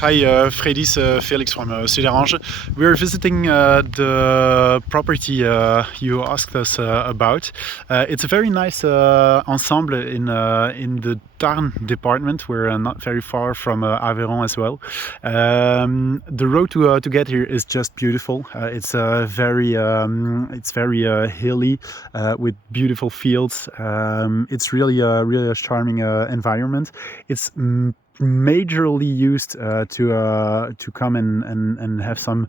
Hi, Freydis, Felix from Sud'Arrange. We are visiting the property you asked us about. It's a very nice ensemble in the Tarn department. We're not very far from Aveyron as well. The road to get here is just beautiful. It's very hilly with beautiful fields. It's really a charming environment. It's majorly used to come and have some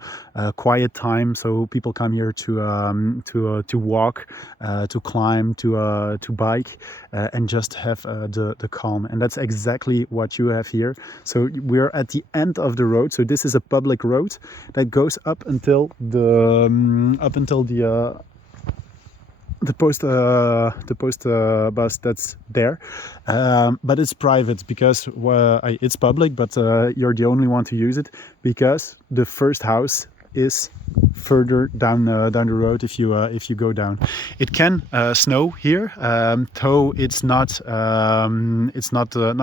quiet time. So people come here to walk, to climb, to bike, and just have the calm. And that's exactly what you have here. So we're at the end of the road. So this is a public road that goes up until the post bus that's there, but it's private because it's public, but you're the only one to use it because the first house is further down the road. If you go down, it can snow here, though it's not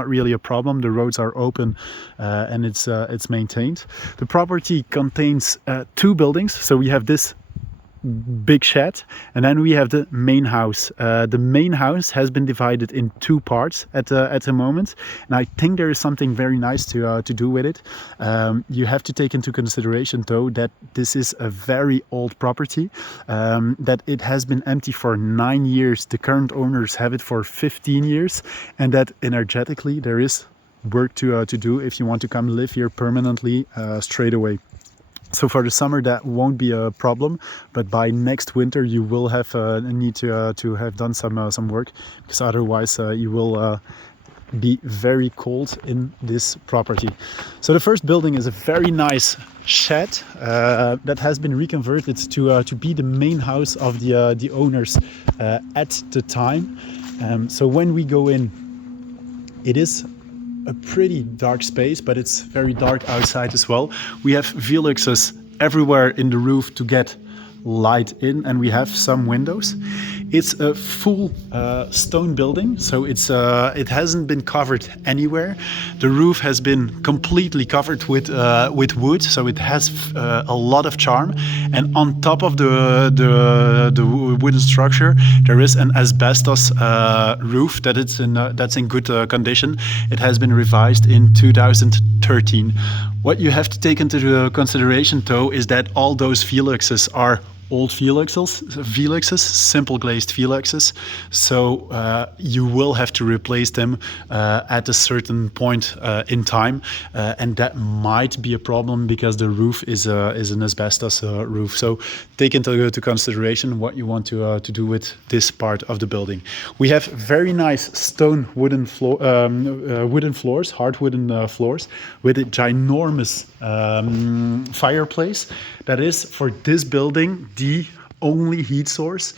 really a problem. The roads are open and it's maintained. The property contains two buildings, so we have this big shed and then we have the main house. The main house has been divided in two parts at the moment, and I think there is something very nice to do with it. You have to take into consideration though that this is a very old property, that it has been empty for 9 years. The current owners have it for 15 years, and that energetically there is work to do if you want to come live here permanently straight away. So for the summer that won't be a problem, but by next winter you will have need to have done some work, because otherwise you will be very cold in this property. So the first building is a very nice shed that has been reconverted to be the main house of the owners at the time. So when we go in, it is a pretty dark space, but it's very dark outside as well. We have veluxes everywhere in the roof to get light in, and we have some windows. It's a full stone building, so it hasn't been covered anywhere. The roof has been completely covered with wood, so it has a lot of charm. And on top of the wooden structure, there is an asbestos roof that's in good condition. It has been revised in 2013. What you have to take into consideration, though, is that all those veluxes are old veluxes, simple glazed veluxes, so you will have to replace them at a certain point in time, and that might be a problem because the roof is an asbestos roof. So take into consideration what you want to do with this part of the building. We have very nice stone wooden floors, hard wooden floors, with a ginormous fireplace that is for this building the only heat source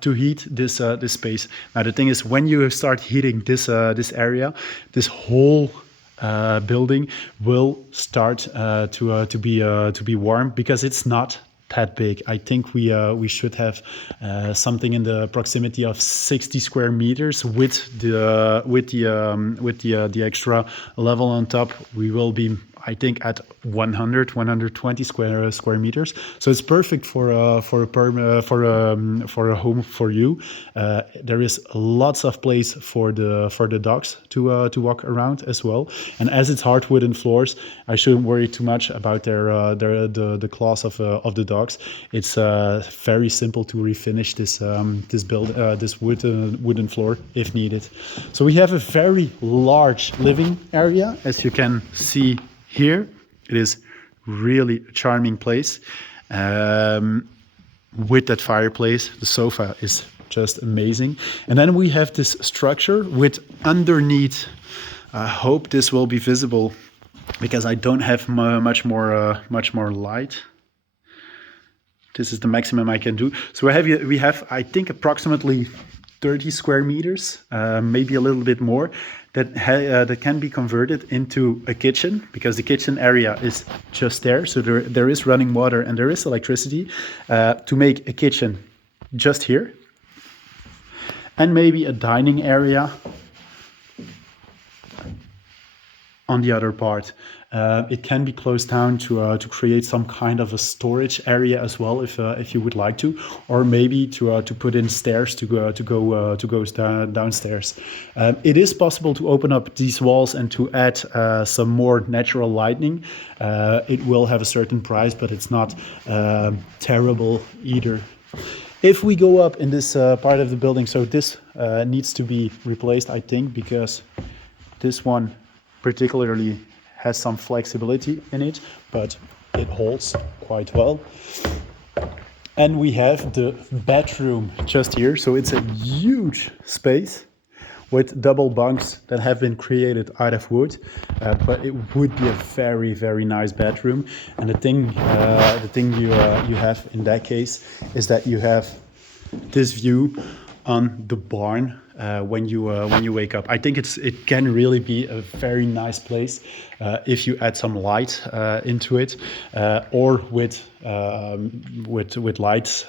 to heat this space. Now the thing is, when you start heating this area, this whole building will start to be warm, because it's not that big. I think we should have something in the proximity of 60 square meters with the extra level on top. We will be, I think, at 120 square meters. So it's perfect for a home for you. There is lots of place for the dogs to walk around as well. And as it's hard wooden floors, I shouldn't worry too much about the claws of the dogs. It's very simple to refinish this wooden floor if needed. So we have a very large living area, as you can see here. It is really a charming place with that fireplace. The sofa is just amazing. And then we have this structure with underneath. I hope this will be visible because I don't have much more light. This is the maximum I can do. So we have I think approximately 30 square meters, maybe a little bit more, that can be converted into a kitchen, because the kitchen area is just there. So there is running water and there is electricity to make a kitchen just here, and maybe a dining area on the other part. It can be closed down to create some kind of a storage area as well, if you would like to, or maybe to put in stairs to go downstairs. It is possible to open up these walls and to add some more natural lighting. It will have a certain price, but it's not terrible either. If we go up in this part of the building, so this needs to be replaced, I think, because this one particularly has some flexibility in it, but it holds quite well. And we have the bedroom just here. So it's a huge space with double bunks that have been created out of wood, but it would be a very, very nice bedroom. And the thing you have in that case is that you have this view on the barn when you wake up. I think it can really be a very nice place if you add some light into it, or with lights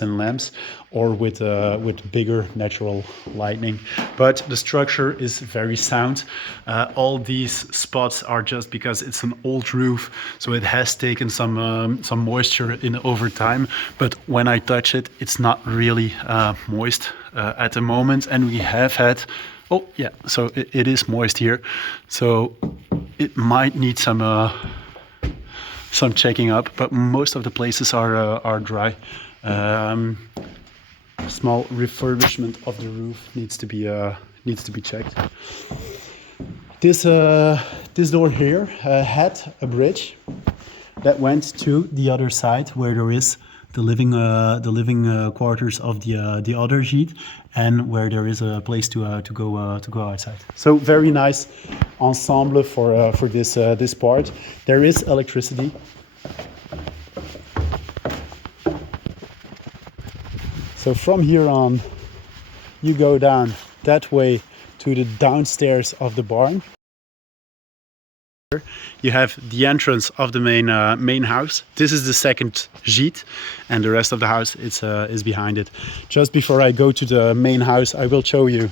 and lamps, or with bigger natural lighting. But the structure is very sound. All these spots are just because it's an old roof, so it has taken some moisture in over time. But when I touch it, it's not really moist at the moment, and we have had, oh yeah, so it is moist here, so it might need some checking up, but most of the places are dry. Small refurbishment of the roof needs to be checked. This door here had a bridge that went to the other side where there is the living quarters of the other gite, and where there is a place to go outside. So very nice ensemble for this part. There is electricity. So from here on, you go down that way to the downstairs of the barn. You have the entrance of the main house. This is the second gite, and the rest of the house is behind it. Just before I go to the main house, I will show you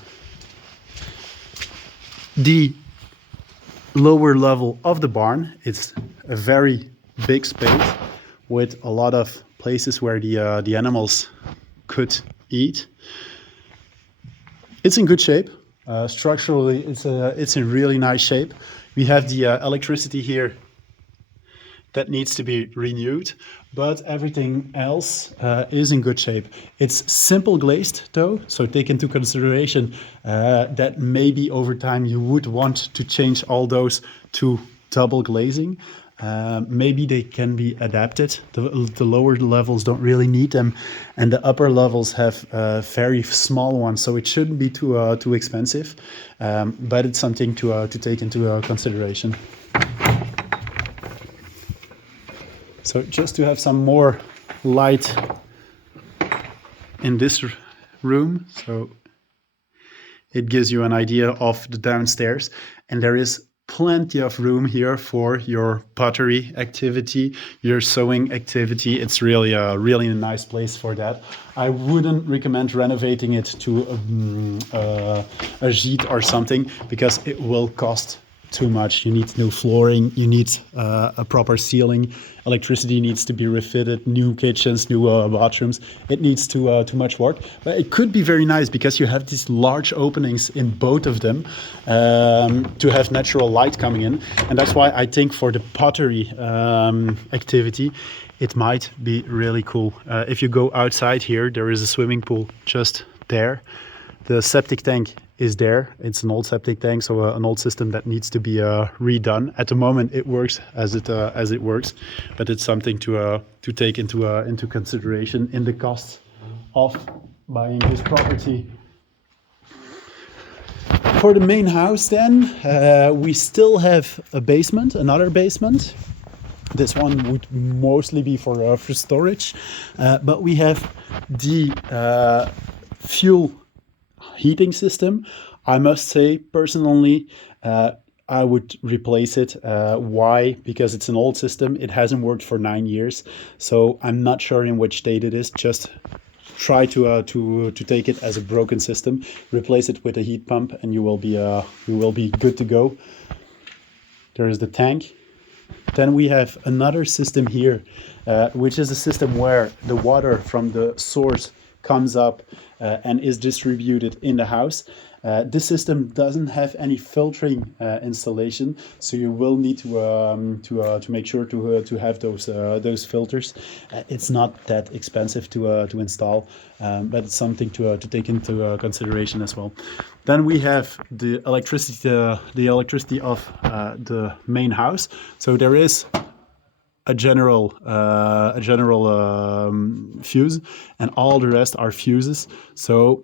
the lower level of the barn. It's a very big space with a lot of places where the animals could eat. It's in good shape. Structurally, it's in really nice shape. We have the electricity here that needs to be renewed, but everything else is in good shape. It's simple glazed though, so take into consideration that maybe over time you would want to change all those to double glazing. Maybe they can be adapted. The lower levels don't really need them, and the upper levels have very small ones, so it shouldn't be too expensive. But it's something to take into consideration. So just to have some more light in this room, so it gives you an idea of the downstairs, and there is plenty of room here for your pottery activity, your sewing activity. It's really a nice place for that. I wouldn't recommend renovating it to a gite or something, because it will cost too much. You need new flooring, you need a proper ceiling, electricity needs to be refitted, new kitchens, new bathrooms. It needs too much work, but it could be very nice because you have these large openings in both of them to have natural light coming in, and that's why I think for the pottery activity it might be really cool. If you go outside here, there is a swimming pool just there. The septic tank is there. It's an old septic tank, so an old system that needs to be redone. At the moment, it works as it works, but it's something to take into consideration in the cost of buying this property. For the main house, then we still have a basement, another basement. This one would mostly be for storage, but we have the fuel heating system. I must say, personally, I would replace it. Why? Because it's an old system. It hasn't worked for 9 years, so I'm not sure in which state it is. Just try to take it as a broken system, replace it with a heat pump, and you will be good to go. There is the tank. Then we have another system here, which is a system where the water from the source comes up and is distributed in the house. This system doesn't have any filtering installation, so you will need to make sure to have those filters. It's not that expensive to install, but it's something to take into consideration as well. Then we have the electricity of the main house. So there is a general fuse, and all the rest are fuses. So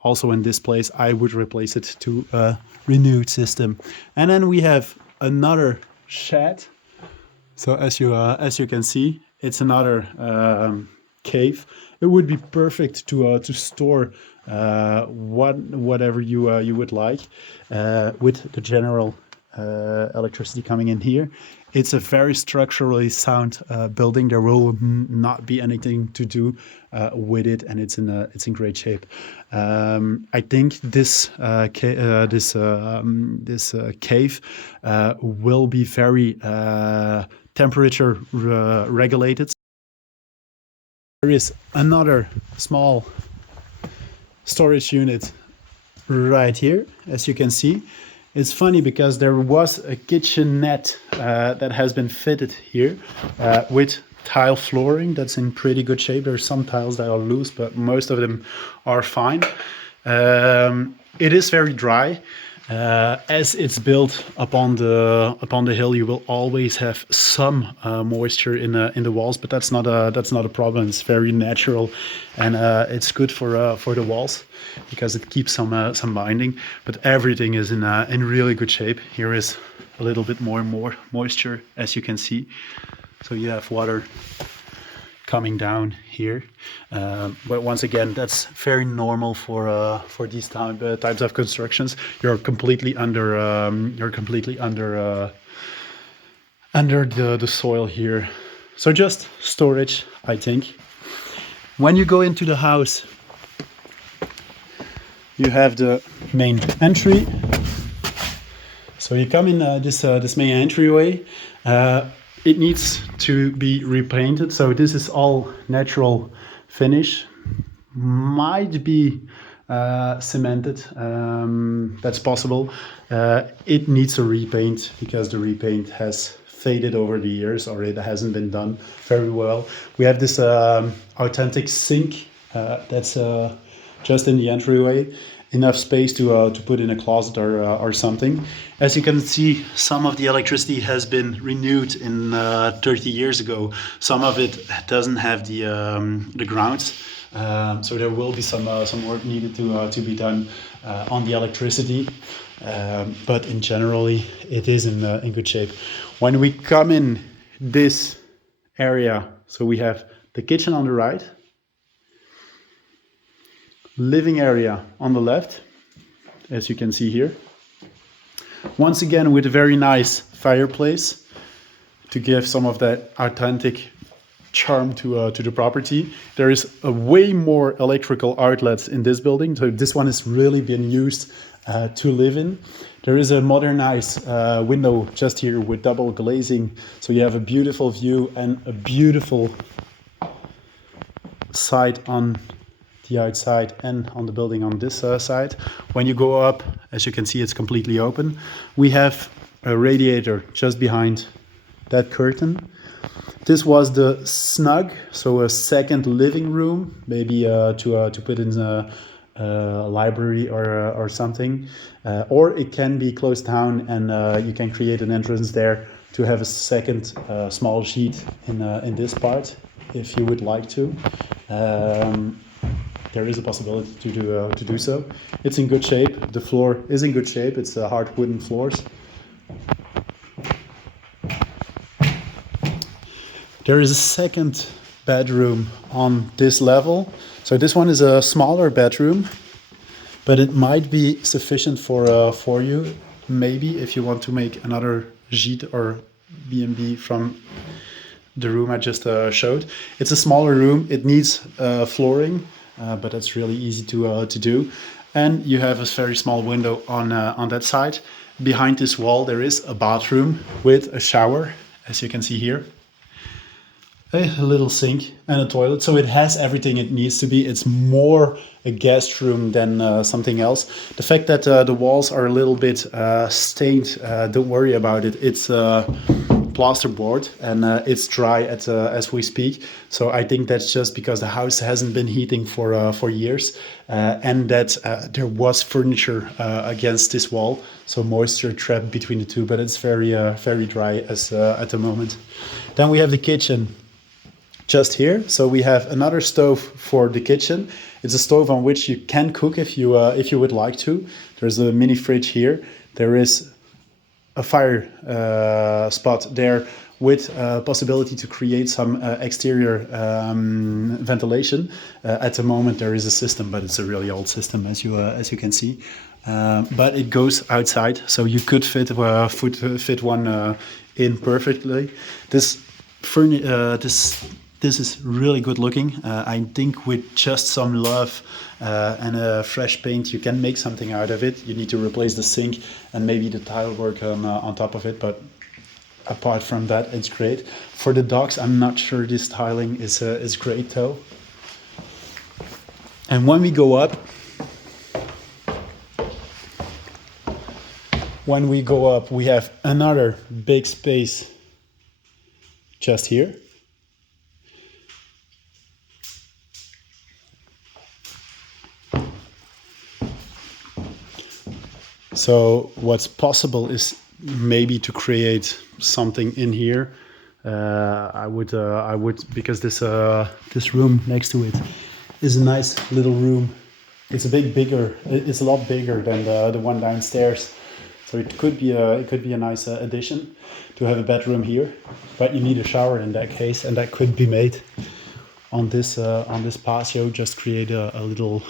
also in this place, I would replace it to a renewed system. And then we have another shed. So as you can see, it's another cave. It would be perfect to store whatever you would like with the general electricity coming in here. It's a very structurally sound building. There will not be anything to do with it, and it's in great shape. I think this cave will be very temperature regulated. There is another small storage unit right here, as you can see. It's funny because there was a kitchenette that has been fitted here with tile flooring that's in pretty good shape. There's some tiles that are loose, but most of them are fine. It is very dry. As it's built upon the hill, you will always have some moisture in the walls, but that's not a problem. It's very natural, and it's good for the walls because it keeps some binding. But everything is in really good shape. Here is a little bit more moisture, as you can see. So you have water coming down here, but once again, that's very normal for these types of constructions. You're completely under the soil here. So just storage, I think. When you go into the house, you have the main entry. So you come in this main entryway. It needs to be repainted, so this is all natural finish. Might be cemented, that's possible. It needs a repaint because the repaint has faded over the years, or it hasn't been done very well. We have this authentic sink that's just in the entryway. Enough space to put in a closet or something. As you can see, some of the electricity has been renewed in 30 years ago. Some of it doesn't have the grounds, so there will be some work needed to be done on the electricity. But in generally, it is in good shape. When we come in this area, so we have the kitchen on the right, living area on the left, as you can see here. Once again, with a very nice fireplace to give some of that authentic charm to the property. There is a way more electrical outlets in this building, so this one is really being used to live in. There is a modernized window just here with double glazing, so you have a beautiful view and a beautiful sight on the outside and on the building on this side. When you go up, as you can see, it's completely open. We have a radiator just behind that curtain. This was the snug, so a second living room, maybe to put in a library or something, or it can be closed down and you can create an entrance there to have a second small sheet in this part if you would like to. There is a possibility to do so. It's in good shape. The floor is in good shape. It's hard wooden floors. There is a second bedroom on this level. So this one is a smaller bedroom, but it might be sufficient for you. Maybe if you want to make another gite or B&B from the room I just showed. It's a smaller room. It needs flooring. But that's really easy to do. And you have a very small window on that side. Behind this wall there is a bathroom with a shower, as you can see here. A little sink and a toilet, so it has everything it needs to be. It's more a guest room than something else. The fact that the walls are a little bit stained, don't worry about it. It's plasterboard and it's dry as we speak. So I think that's just because the house hasn't been heating for years, and that there was furniture against this wall, so moisture trapped between the two. But it's very dry as at the moment. Then we have the kitchen. Just here, so we have another stove for the kitchen. It's a stove on which you can cook if you would like to. There's a mini fridge here. There is a fire spot there with possibility to create some exterior ventilation. At the moment there is a system, but it's a really old system, as you can see. But it goes outside, so you could fit one in perfectly. This is really good looking. I think with just some love and a fresh paint, you can make something out of it. You need to replace the sink and maybe the tile work on top of it. But apart from that, it's great. For the dogs, I'm not sure this tiling is great though. And when we go up, we have another big space just here. So what's possible is maybe to create something in here. I would because this room next to it is a nice little room. It's It's a lot bigger than the one downstairs. So it could be a nice addition to have a bedroom here. But you need a shower in that case, and that could be made on this patio. Just create a little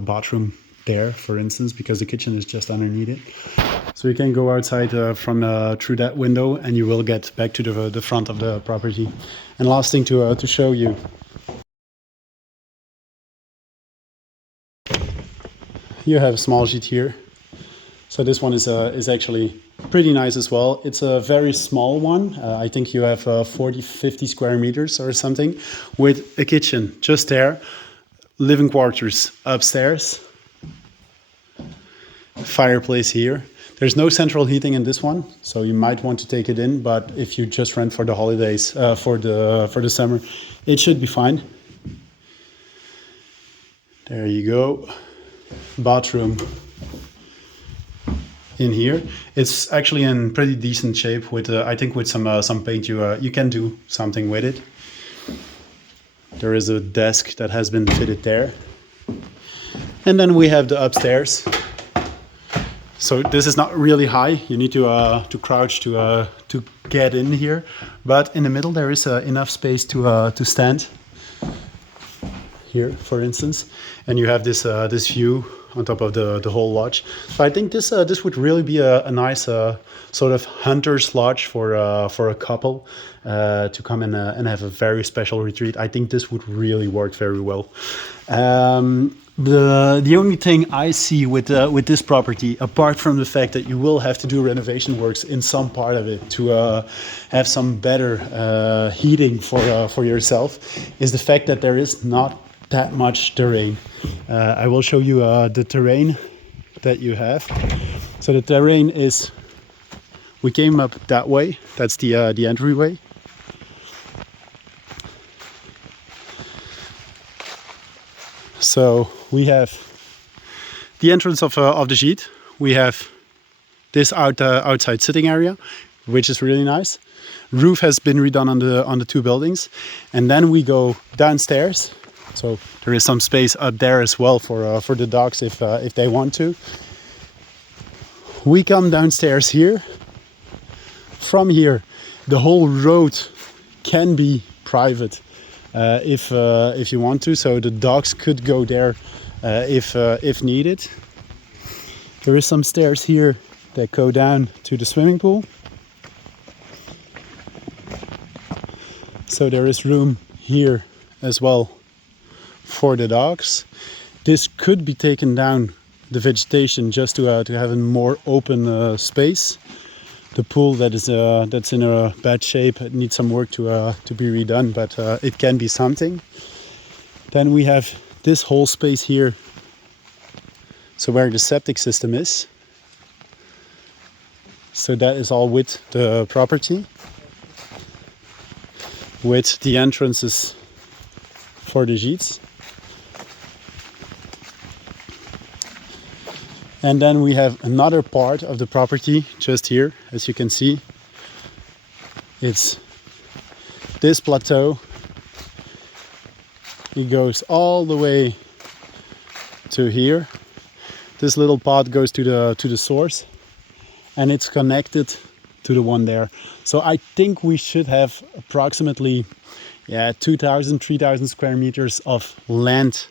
bathroom there, for instance, because the kitchen is just underneath it. So you can go outside from through that window, and you will get back to the front of the property. And last thing to show you, you have a small gite here. So this one is actually pretty nice as well. It's a very small one. I think you have 40-50 square meters or something, with a kitchen just there, living quarters upstairs, fireplace here. There's no central heating in this one, so you might want to take it in, but if you just rent for the holidays, for the summer, it should be fine. There you go. Bathroom in here. It's actually in pretty decent shape. With I think with some paint you can do something with it. There is a desk that has been fitted there, and then we have the upstairs. So this is not really high. You need to crouch to get in here, but in the middle there is enough space to stand here, for instance, and you have this view on top of the whole lodge. So I think this would really be a nice sort of hunter's lodge for a couple to come and have a very special retreat. I think this would really work very well. The only thing I see with this property, apart from the fact that you will have to do renovation works in some part of it to have some better heating for yourself, is the fact that there is not that much terrain. I will show you the terrain that you have. So the terrain is, we came up that way. That's the entryway. So we have the entrance of the gite. We have this outside sitting area, which is really nice. Roof has been redone on the two buildings, and then we go downstairs. So there is some space up there as well for the dogs if they want to. We come downstairs here. From here, the whole road can be private if you want to. So the dogs could go there if needed. There is some stairs here that go down to the swimming pool. So there is room here as well for the dogs. This could be taken down, the vegetation, just to have a more open space. The pool that's in a bad shape, it needs some work to be redone, but it can be something. Then we have this whole space here, so where the septic system is. So that is all with the property, with the entrances for the gites. And then we have another part of the property just here, as you can see. It's this plateau. It goes all the way to here. This little pot goes to the source, and it's connected to the one there. So I think we should have approximately 2,000, 3,000 square meters of land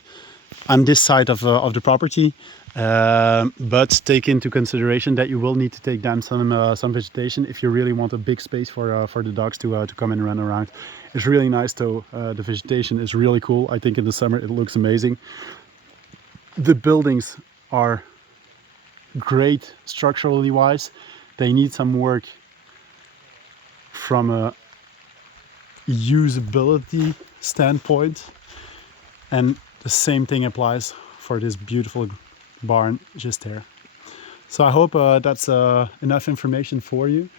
on this side of the property. But take into consideration that you will need to take down some vegetation if you really want a big space for the dogs to come and run around. It's really nice though. The vegetation is really cool. I think in the summer it looks amazing. The buildings are great structurally wise. They need some work from a usability standpoint, and the same thing applies for this beautiful barn just there. So I hope that's enough information for you.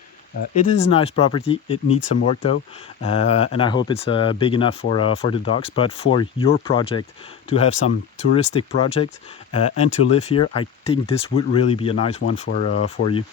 It is a nice property. It needs some work though, and I hope it's big enough for the dogs. But for your project, to have some touristic project and to live here, I think this would really be a nice one for you.